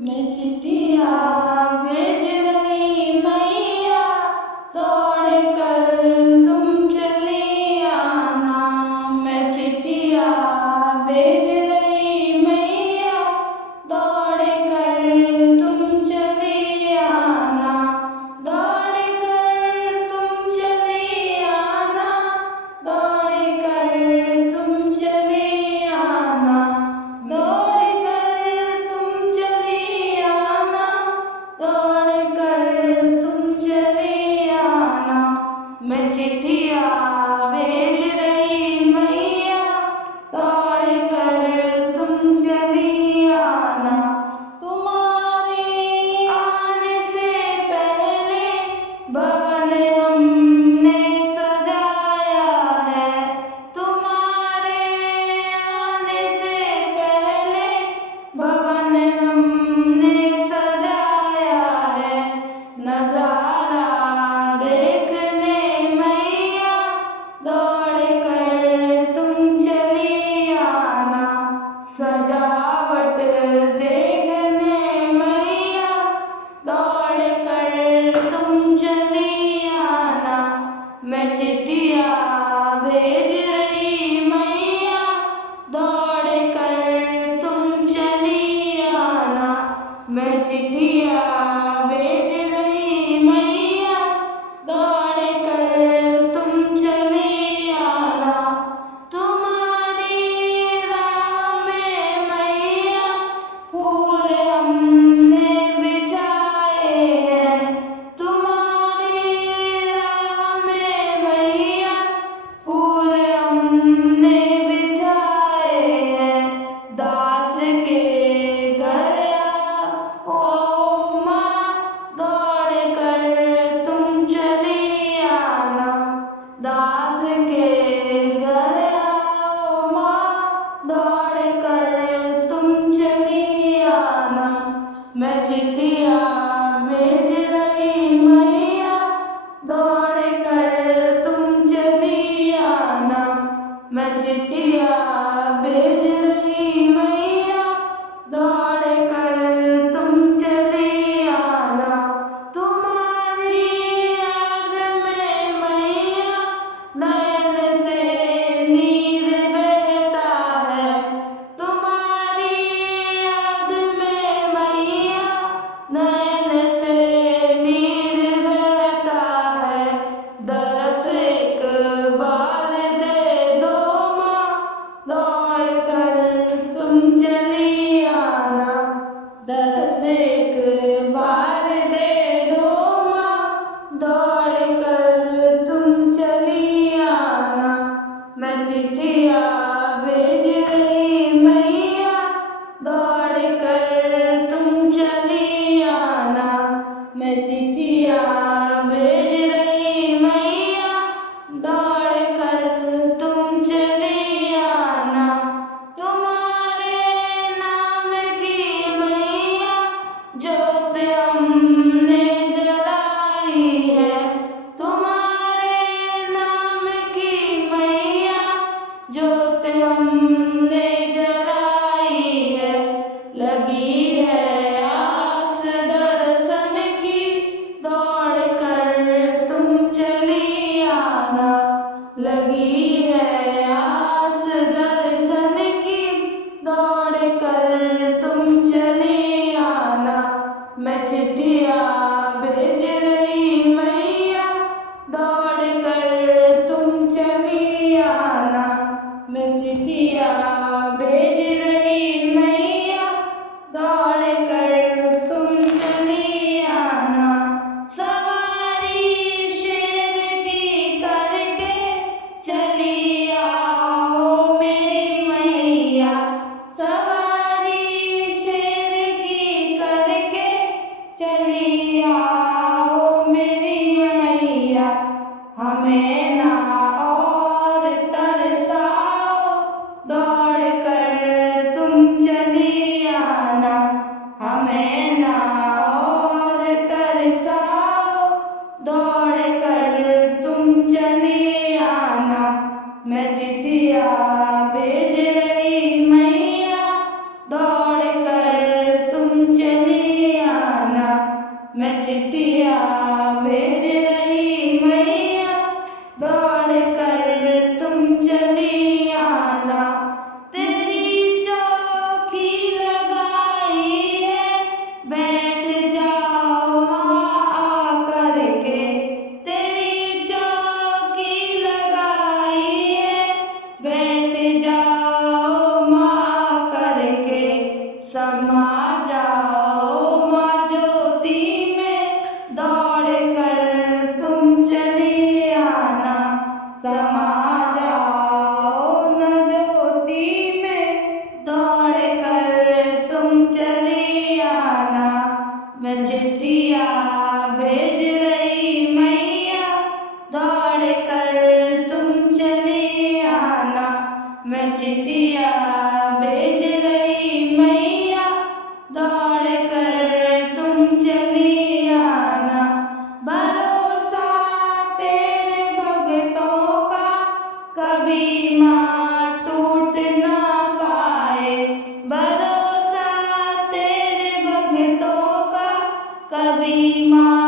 मैं चिट्ठियाँ भेज रही मैया, दौड़ कर तुम चली आना। मैं चिट्ठियाँ भेज रही मैया, दौड़ कर तुम चली आना। दौड़ कर तुम चली आना, दौड़ कर तुम चली आना। दौड़ कर तुम चली आना, दौड़ कर तुम चली आना। मैं चिट्ठियाँ भेज रही मैया, दौड़ कर तुम चली आना। तुम्हारे आने से पहले भवन हमने सजाया है। तुम्हारे आने से पहले भवन हमने सजाया है। नजारा देखने मैया, दौड़ कर तुम चली आना। सजावट देखने मैया, दौड़ कर तुम चली आना। मैं चिट्ठियाँ भेज रही मैया, दौड़ कर तुम चली आना। मैं चिट्ठियाँ भेज रही मैया, दौड़ कर तुम चली आना। तुम्हारी राह में मैया, फूल हमने बिछाए हैं। तुम्हारी राह में मैया, फूल हमने बिछाए हैं। दास के घर आओ माँ, दौड़ कर तुम चली आना। दास के घर आओ माँ, दौड़ कर तुम चली आना। मैं चिट्ठियाँ भेज रही मैया, दौड़ कर तुम चली आना। मैं चिट्ठियाँ भेज रही मैया, दौड़ कर तुम चली आना। तुम्हारी याद में मैया, नयन से नीर बहता है। तुम्हारी याद में मैया, नयन से नीर बहता है। दरस एक बार दे दो माँ, दौड़ कर तुम चली आना। दरस एक बार दे दो माँ, दौड़ कर तुम चली आना। मैं चिट्ठियाँ भेज रही मैया, दौड़ कर तुम चली आना। मैं चिट्ठियाँ भेज रही मैया, दौड़ कर तुम चली आना। तुम्हारे नाम की मैया, ज्योत हमने जलाई है। तुम्हारे नाम की मैया, ज्योत हमने जलाई है। लगी है आस दर्शन की, दौड़ कर तुम चली आना। लगी है आस दर्शन की, दौड़ कर तुम चली आना। मैं चिट्ठियाँ भेज रही मैया, दौड़ कर तुम चली आना। मैं चिट्ठियाँ भेज रही मैया, दौड़ कर तुम चली आना। सवारी शेर की करके चली आओ मेरी मैया। सवारी शेर की करके चली आओ मेरी मैया। हमें ना और तरसाओ, दौड़ कर तुम चली आना। हमें ना और तरसाओ, दौड़ कर तुम चली आना। मैं चिट्ठियाँ भेज रही मैया, दौड़ कर तुम चली समा जाओ माँ ज्योति में, दौड़ कर तुम चली आना। समा जाओ न ज्योति में, दौड़ कर तुम चली आना। मैं चिट्ठिया भेज रही मैया, दौड़ कर तुम चली आना। मैं चिट्ठिया भेज रही मैया, दौड़ कर तुम चली आना। भरोसा तेरे भक्तों का कभी माँ टूट ना पाए। भरोसा तेरे भक्तों का कभी माँ